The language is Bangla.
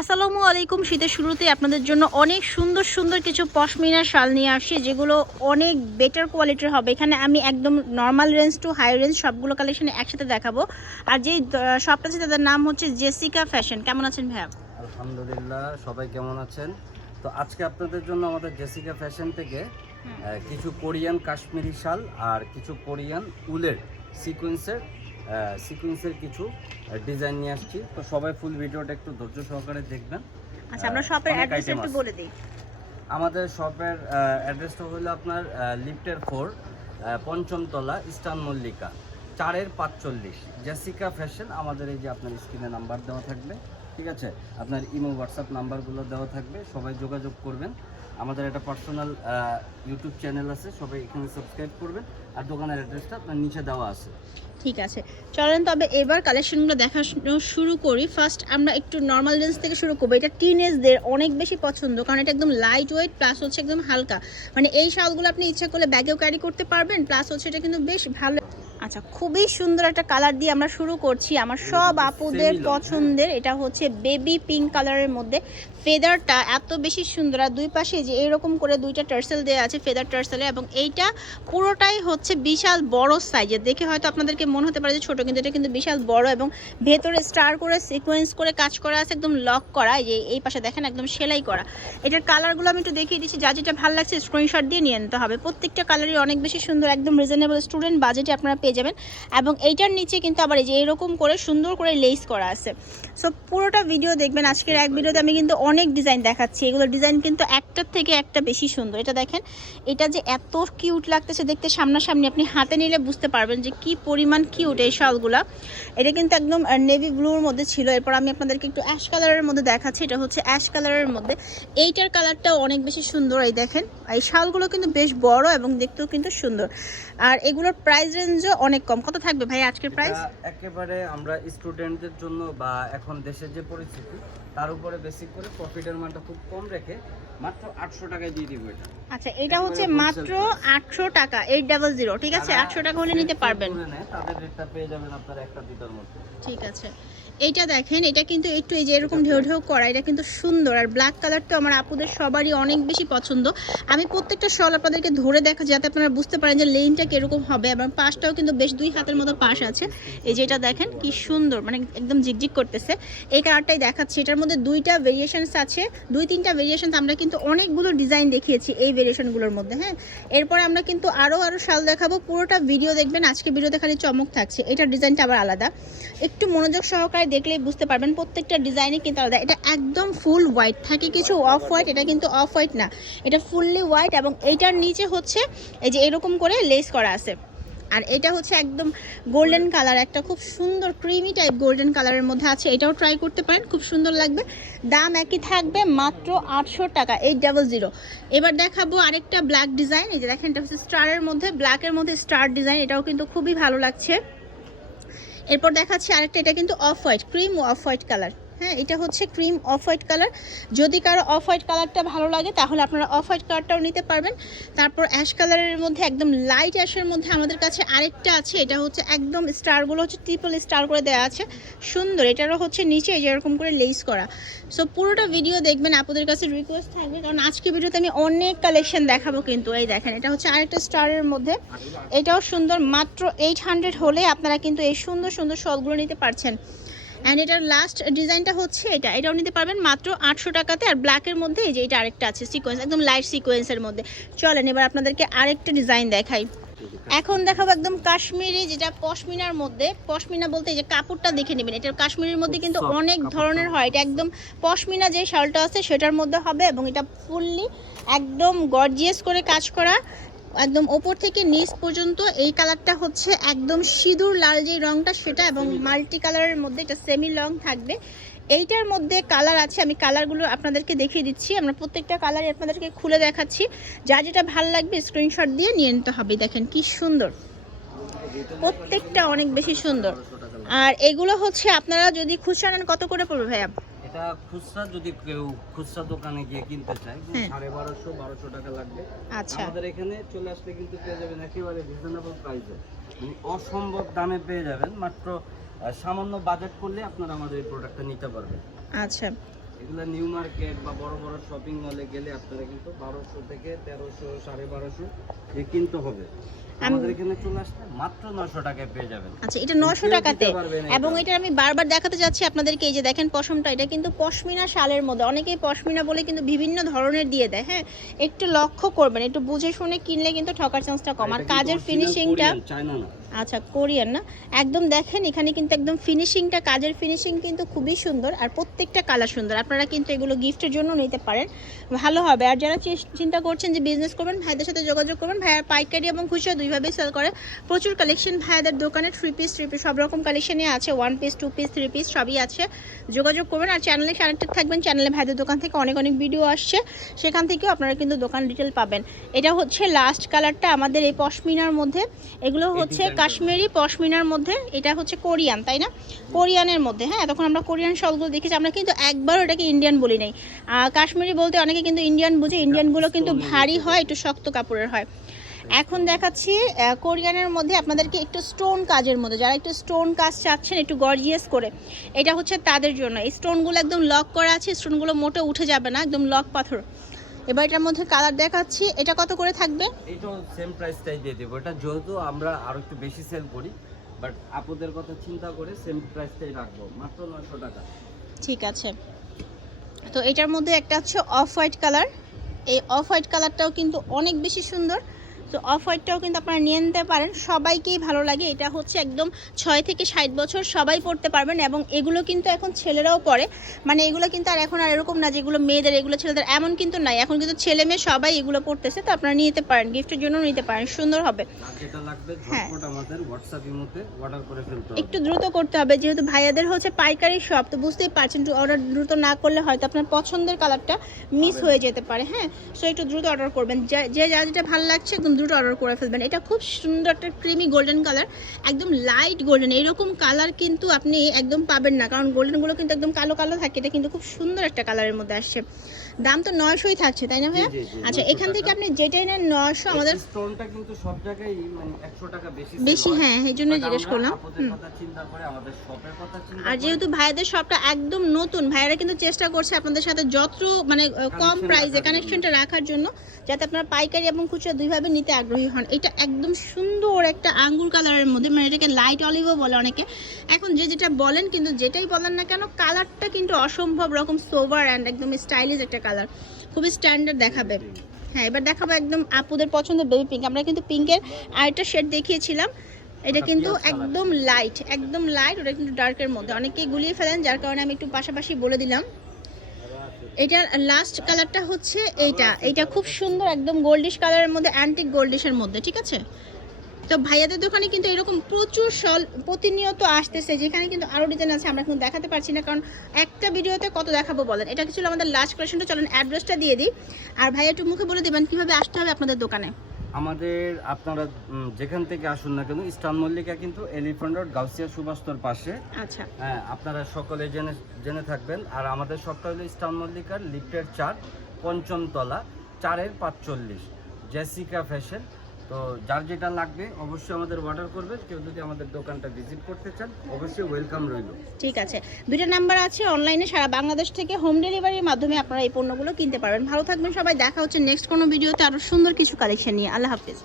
আসসালামু আলাইকুম। শীতের শুরুতে আপনাদের জন্য অনেক সুন্দর সুন্দর কিছু পশমিনা শাল নিয়ে আসি যেগুলো অনেক বেটার কোয়ালিটির হবে। এখানে আমি একদম normal range to high range সবগুলো কালেকশনে একসাথে দেখাবো। আর যেই শপটা আছে তাদের নাম হচ্ছে জেসিকা ফ্যাশন কেমন আছেন ভাইয়া? আলহামদুলিল্লাহ সবাই কেমন আছেন? তো আজকে আপনাদের জন্য আমাদের জেসিকা ফ্যাশন থেকে কিছু কোরিয়ান কাশ্মীরি শাল আর কিছু কোরিয়ান উলের সিকোয়েন্সের সিকোয়েন্সের কিছু ডিজাইন নিয়ে আসছি। তো সবাই ফুল ভিডিওটা একটু ধৈর্য সহকারে দেখবেন। আচ্ছা আমরা শপের অ্যাড্রেস একটু বলে দিই। আমাদের শপের অ্যাড্রেসটা হলো আপনার লিফটের ফোর পঞ্চমতলা ইস্টার্ন মল্লিকা চারের পাঁচচল্লিশ। জেসিকা ফ্যাশন আমাদের এই যে আপনার স্ক্রিনে নাম্বার দেওয়া থাকবে ঠিক আছে? আপনার ইমো হোয়াটসঅ্যাপ নাম্বারগুলো দেওয়া থাকবে সবাই যোগাযোগ করবেন। আমাদের একটা পার্সোনাল ইউটিউব চ্যানেল আছে সবাই এখানে সাবস্ক্রাইব করবেন। আর দোকানের অ্যাড্রেসটা আপনার নিচে দেওয়া আছে। ঠিক আছে। চলেন তবে এবার কালেকশনগুলো দেখানো শুরু করি। ফার্স্ট আমরা একটু নর্মাল রেঞ্জ থেকে শুরু করব। এটা টিনেজদের অনেক বেশি পছন্দ কারণ এটা একদম লাইট ওয়েট প্লাস হচ্ছে একদম হালকা। মানে এই শালগুলো আপনি ইচ্ছা করলে ব্যাগেও ক্যারি করতে পারবেন প্লাস হচ্ছে এটা কিন্তু বেশ ভালো। আচ্ছা খুবই সুন্দর একটা কালার দিয়ে আমরা শুরু করছি। আমার সব আপুদের পছন্দের। এটা হচ্ছে বেবি পিঙ্ক কালারের মধ্যে। ফেদারটা এত বেশি সুন্দর আর দুই পাশে যে এরকম করে দুইটা টার্সেল দেওয়া আছে ফেদার টার্সেলে এবং এইটা পুরোটাই হচ্ছে বিশাল বড় সাইজের দেখে হয়তো আপনাদেরকে মনে হতে পারে যে ছোটো কিন্তু এটা কিন্তু বিশাল বড় এবং ভেতরে স্টার করে সিকোয়েন্স করে কাজ করা আছে একদম লক করা এই যে এই পাশে দেখেন একদম সেলাই করা। এটার কালারগুলো আমি একটু দেখিয়ে দিচ্ছি যা যেটা ভালো লাগছে স্ক্রিনশট দিয়ে নিয়ে নিতে হবে। প্রত্যেকটা কালারই অনেক বেশি সুন্দর একদম রিজনেবল স্টুডেন্ট বাজেটে আপনারা পেয়ে যাবেন এবং এইটার নিচে কিন্তু আবার এই যে এরকম করে সুন্দর করে লেস করা আছে। সো পুরোটা ভিডিও দেখবেন আজকের এক ভিডিওতে আমি কিন্তু অনেক ডিজাইন দেখাচ্ছি। এগুলো ডিজাইন কিন্তু একটার থেকে একটা বেশি সুন্দর। এটা দেখেন এটা যে এত কিউট লাগতেছে দেখতে সামনাসামনি আপনি হাতে নিলে বুঝতে পারবেন যে কি পরিমাণ কিউট এই শালগুলা। এটা কিন্তু একদম নেভি ব্লুর মধ্যে ছিল। এরপর আমি আপনাদেরকে একটু অ্যাশ কালারের মধ্যে দেখাচ্ছি। এটা হচ্ছে অ্যাশ কালারের মধ্যে। এইটার কালারটাও অনেক বেশি সুন্দর এই দেখেন। এই শালগুলো কিন্তু বেশ বড় এবং দেখতেও কিন্তু সুন্দর। আর এগুলোর প্রাইস রেঞ্জও অনেক কম। কত থাকবে ভাই আজকের প্রাইস একেবারে আমরা স্টুডেন্টদের জন্য বা এখন দেশের যে পরিস্থিতি তার উপরে বেসিক করে প্রফিটের মানটা খুব কম রেখে মাত্র আটশো টাকায় দিয়ে দিব এটা। আচ্ছা এটা হচ্ছে মাত্র wholesale আটশো টাকা এইট ডাবল জিরো ঠিক আছে? যারা আটশো টাকা হলে নিতে পারবেন। তাদের রেটটা পেয়ে যাবেন আপনারা একটা দুটার মধ্যে। ঠিক আছে। এইটা দেখেন, এটা কিন্তু একটু এই যে এরকম ঢেউ ঢেউ করা, এটা কিন্তু সুন্দর। আর ব্ল্যাক কালার তো আমার আপুদের সবারই অনেক বেশি পছন্দ। আমি প্রত্যেকটা শল আপনাদেরকে ধরে দেখা যাতে আপনারা বুঝতে পারেন যে লেনটা কীরকম হবে, এবং পাশটাও কিন্তু বেশ দুই হাতের মতো পাশ আছে। এই যে এটা দেখেন, কি সুন্দর মানে একদম ঝিকঝিক করতেছে। এই কালারটাই দেখাচ্ছি, এটার মধ্যে দুইটা ভেরিয়েশনস আছে। দুই, তিনটা ভেরিয়েশনস আমরা কিন্তু অনেকগুলো ডিজাইন দেখিয়েছি এই ভেরিয়েশনগুলোর মধ্যে হ্যাঁ? এরপর আমরা কিন্তু আরও আরও শাল দেখাবো। পুরোটা ভিডিও দেখবেন আজকে ভিডিওতে খালি চমক থাকছে। এটার ডিজাইনটা আবার আলাদা। একটু মনোযোগ সহকারে দেখলেই বুঝতে পারবেন প্রত্যেকটা ডিজাইনই কিন্তু আলাদা। এটা একদম ফুল হোয়াইট থাকে কিছু অফ হোয়াইট এটা কিন্তু অফ হোয়াইট না। এটা ফুললি হোয়াইট এবং এইটার নিচে হচ্ছে এই যে এরকম করে লেস করা আছে। আর এটা হচ্ছে একদম গোল্ডেন কালার একটা খুব সুন্দর ক্রিমি টাইপ গোল্ডেন কালারের মধ্যে আছে। এটাও ট্রাই করতে পারেন, খুব সুন্দর লাগবে। দাম একই থাকবে মাত্র আটশো টাকা এইট ডাবল জিরো এবার দেখাবো আরেকটা ব্ল্যাক ডিজাইন এই যে দেখেন, এটা হচ্ছে স্টারের মধ্যে ব্ল্যাকের মধ্যে স্টার ডিজাইন এটাও কিন্তু খুবই ভালো লাগছে। এরপর দেখাচ্ছি আরেকটা এটা কিন্তু off white cream off white colour হ্যাঁ এটা হচ্ছে ক্রিম অফ হোয়াইট কালার যদি কারও অফ হোয়াইট কালারটা ভালো লাগে, তাহলে আপনারা অফ হোয়াইট কালারটাও নিতে পারবেন। তারপর অ্যাশ কালারের মধ্যে একদম লাইট অ্যাশের মধ্যে আমাদের কাছে আরেকটা আছে, এটা হচ্ছে একদম স্টারগুলো হচ্ছে ট্রিপল স্টার করে দেওয়া আছে। সুন্দর, এটারও হচ্ছে নিচে এই যে এরকম করে লেস করা। সো পুরোটা ভিডিও দেখবেন, আপনাদের কাছে রিকোয়েস্ট থাকবে, কারণ আজকে ভিডিওতে আমি অনেক কালেকশন দেখাবো কিন্তু, এই দেখেন, এটা হচ্ছে আরেকটা স্টারের মধ্যে। এটাও সুন্দর, মাত্র এইট হান্ড্রেড হলে আপনারা কিন্তু এই সুন্দর সুন্দর শলগুলো নিতে পারছেন। অ্যান্ড এটার লাস্ট ডিজাইনটা হচ্ছে এটা। এটাও নিতে পারবেন মাত্র আটশো টাকাতে। আর ব্ল্যাকের মধ্যে এই যে এটা আরেকটা আছে সিকোয়েন্স একদম লাইট সিকোয়েন্সের মধ্যে। চলেন এবার আপনাদেরকে আরেকটা ডিজাইন দেখাই। এখন দেখাবো একদম কাশ্মীরি যেটা পশমিনার মধ্যে। পশমিনা বলতে এই যে কাপড়টা দেখে নেবেন। এটা কাশ্মীরের মধ্যে কিন্তু অনেক ধরনের হয়। এটা একদম পশমিনা যে শালটা আছে সেটার মধ্যে হবে এবং এটা ফুললি একদম গর্জিয়াস করে কাজ করা। একদম ওপর থেকে নিচ পর্যন্ত এই কালারটা হচ্ছে একদম সিঁদুর লাল যে রংটা সেটা এবং মাল্টি কালারের মধ্যে এটা সেমি লং থাকবে। এইটার মধ্যে কালার আছে, আমি কালারগুলো আপনাদেরকে দেখিয়ে দিচ্ছি। আমরা প্রত্যেকটা কালারই আপনাদেরকে খুলে দেখাচ্ছি। যা যেটা ভালো লাগবে স্ক্রিনশট দিয়ে নিয়ে নিতে হবে। দেখেন কি সুন্দর। প্রত্যেকটা অনেক বেশি সুন্দর। আর এগুলো হচ্ছে আপনারা যদি খুচরা নেন, কত করে পড়বে ভাইয়া? এটা খুচরা যদি কেউ খুচরা দোকানে গিয়ে কিনতে চায় হ্যাঁ। সাড়ে বারোশো বারোশো টাকা লাগবে। আচ্ছা। আমাদের এখানে চলে আসলে কিন্তু পেয়ে যাবেন একেবারে রিজনেবল প্রাইসে অসম্ভব দামে পেয়ে যাবেন মাত্র সামান্য বাজেট করলে আপনারা আমাদের এই প্রোডাক্টটা নিতে পারবেন। আচ্ছা। এগুলো নিউ মার্কেট বা বড় বড় শপিং মলে গেলে আপনারা কিন্তু বারোশো থেকে তেরোশো সাড়ে বারোশো এ কিনতে হবে। আমাদের এখানে চলে আসলে মাত্র নশো টাকায় পেয়ে যাবেন। আচ্ছা এটা টাকাতে। এবং এটা আমি বারবার দেখাতে যাচ্ছি আপনাদেরকে এই যে দেখেন পশমটা এটা কিন্তু পশমিনা শালের মধ্যে। অনেকেই পশমিনা বলে কিন্তু বিভিন্ন ধরনের দিয়ে দেয় হ্যাঁ? একটু লক্ষ্য করবেন একটু বুঝে শুনে কিনলে কিন্তু ঠকার চান্সটা কম। আর কাজের ফিনিশিংটা চায়না না। আচ্ছা কোরিয়ান না? একদম দেখেন এখানে কিন্তু একদম ফিনিশিংটা কাজের ফিনিশিং কিন্তু খুবই সুন্দর আর প্রত্যেকটা কালার সুন্দর। আপনারা কিন্তু এগুলো গিফটের জন্য নিতে পারেন। ভালো হবে। আর যারা চিন্তা করছেন যে বিজনেস করবেন ভাইদের সাথে যোগাযোগ করবেন ভাইয়া পাইকারি এবং খুচরা দুইভাবেই সেল করে। প্রচুর কালেকশন ভাইয়াদের দোকানে থ্রি পিস থ্রি পিস সব রকম কালেকশনই আছে। One piece two piece three piece সবই আছে। যোগাযোগ করবেন আর চ্যানেলে কানেক্টেড থাকবেন। চ্যানেলে ভাইদের দোকান থেকে অনেক অনেক ভিডিও আসছে। সেখান থেকেও আপনারা কিন্তু দোকান ডিটেল পাবেন। এটা হচ্ছে লাস্ট কালারটা আমাদের এই পশমিনার মধ্যে। এগুলো হচ্ছে। কাশ্মীরি পশমিনার মধ্যে এটা হচ্ছে কোরিয়ান তাই না? কোরিয়ানের মধ্যে হ্যাঁ? তখন আমরা কোরিয়ান শলগুলো দেখেছি আমরা কিন্তু একবারও এটাকে ইন্ডিয়ান বলি নাই। কাশ্মীরি বলতে অনেকে কিন্তু ইন্ডিয়ান বুঝে ইন্ডিয়ানগুলো কিন্তু ভারী হয় একটু শক্ত কাপড়ের হয়। এখন দেখাচ্ছি কোরিয়ানের মধ্যে আপনাদেরকে একটু স্টোন কাজের মধ্যে যারা একটু স্টোন কাজ চাচ্ছেন একটু গর্জিয়াস করে এটা হচ্ছে তাদের জন্য। এই স্টোনগুলো একদম লক করা আছে স্টোনগুলো মোটে উঠে যাবে না একদম লক পাথর। এবার এটার মধ্যে কালার দেখাচ্ছি। এটা কত করে থাকবে? এটাও সেম প্রাইসটাই দিয়ে দেবো। এটা যেহেতু আমরা আরও একটু বেশি সেল করি বাট আপুদের কথা চিন্তা করে সেম প্রাইসটাই রাখব। মাত্র নয়শো টাকা। ঠিক আছে। তো এটার মধ্যে একটা হচ্ছে অফ হোয়াইট কালার এই অফ হোয়াইট কালারটাও কিন্তু অনেক বেশি সুন্দর। তো অফ হোয়াইটটাও কিন্তু আপনারা নিয়ে নিতে পারেন। সবাইকেই ভালো লাগে। এটা হচ্ছে একদম ছয় থেকে ষাট বছর সবাই পড়তে পারবেন এবং এগুলো কিন্তু এখন ছেলেরাও পরে মানে এগুলো কিন্তু আর এখন আর এরকম না যেগুলো মেয়েদের এগুলো ছেলেদের এমন কিন্তু নাই। এখন কিন্তু ছেলে মেয়ে সবাই এগুলো পড়তেছে তো আপনারা নিয়ে নিতে পারেন। গিফটের জন্য নিতে পারেন। সুন্দর হবে। হ্যাঁ। হবে। একটু দ্রুত করতে হবে। যেহেতু ভাইয়াদের হচ্ছে পাইকারি শপ তো বুঝতেই পারছেন একটু অর্ডার দ্রুত না করলে হয়তো আপনার পছন্দের কালারটা মিস হয়ে যেতে পারে। হ্যাঁ সো একটু দ্রুত অর্ডার করবেন। যে যে যা যেটা ভালো লাগছে একদম দ্রুত অর্ডার করে ফেলবেন। এটা খুব সুন্দর একটা ক্রিমি গোল্ডেন কালার একদম লাইট গোল্ডেন এরকম কালার কিন্তু আপনি একদম পাবেন না, কারণ গোল্ডেনগুলো কিন্তু একদম কালো কালো থাকে। এটা কিন্তু খুব সুন্দর একটা কালারের মধ্যে আসছে। দাম তো নয়শোই থাকছে তাই না ভাইয়া? আচ্ছা এখান থেকে আপনি যেটাই নেন নয়শো আমাদের স্টোনটা কিন্তু সব জায়গায় মানে একশো টাকা বেশি বেশি হ্যাঁ। এই জন্য জিজ্ঞেস করলাম। আর যেহেতু ভাইয়াদের সবটা একদম নতুন ভাইয়ারা কিন্তু চেষ্টা করছে আপনাদের সাথে যত মানে কম প্রাইসে কানেকশনটা রাখার জন্য যাতে আপনারা পাইকারি এবং খুচরা দুইভাবে নিতে আগ্রহী হন। এটা একদম সুন্দর একটা আঙ্গুর কালারের মধ্যে মানে এটাকে লাইট অলিভও বলে অনেকে। এখন যে যেটা বলেন কিন্তু যেটাই বলেন না কেন কালারটা কিন্তু অসম্ভব রকম সোভার অ্যান্ড একদম স্টাইলিশ একটা কালার খুবই স্ট্যান্ডার্ড দেখাবে। হ্যাঁ এবার দেখাবো একদম আপুদের পছন্দের বেবি পিঙ্ক আমরা কিন্তু পিঙ্কের আরেকটা শেড দেখিয়েছিলাম। এটা কিন্তু একদম লাইট একদম লাইট ওটা কিন্তু ডার্কের মধ্যে। অনেকেই গুলিয়ে ফেলেন যার কারণে আমি একটু পাশাপাশি বলে দিলাম। এটার লাস্ট কালারটা হচ্ছে এইটা। এইটা খুব সুন্দর একদম গোল্ডিশ কালারের মধ্যে অ্যান্টিক গোল্ডিশের মধ্যে ঠিক আছে? তো ভাইয়াদের দোকানে কিন্তু এরকম প্রচুর শল প্রতিনিয়ত আসতেছে যেখানে কিন্তু আরও ডিজাইন আছে আমরা কিন্তু দেখাতে পারছি না কারণ একটা ভিডিওতে কত দেখাবো বলেন? এটা ছিল আমাদের লাস্ট কালেকশনটা চলেন অ্যাড্রেসটা দিয়ে দিই। আর ভাইয়া একটু মুখে বলে দেবেন কীভাবে আসতে হবে আপনাদের দোকানে? আমাদের আপনারা যেখান থেকে আসুন না কেন ইস্টার্ন মল্লিকা কিন্তু এলিফ্যান্ট রোড গাউসিয়া সুবাস্তর পাশে। আচ্ছা। হ্যাঁ আপনারা সকলে জেনে জেনে থাকবেন। আর আমাদের শপটা হলো ইস্টার্ন মল্লিকার লিফটের চার পঞ্চমতলা চারের পাঁচচল্লিশ জেসিকা ফ্যাশন। তো যার যেটা লাগবে, অবশ্যই আমাদের অর্ডার করবে কেউ যদি আমাদের দোকানটা ভিজিট করতে চান, অবশ্যই ওয়েলকাম রইল। ঠিক আছে। দুইটা নাম্বার আছে অনলাইনে সারা বাংলাদেশ থেকে হোম ডেলিভারির মাধ্যমে আপনারা এই পণ্যগুলো কিনতে পারবেন। ভালো থাকবেন সবাই, দেখা হচ্ছে নেক্সট কোনো ভিডিওতে আরও সুন্দর কিছু কালেকশন নিয়ে। আল্লাহ হাফিজ।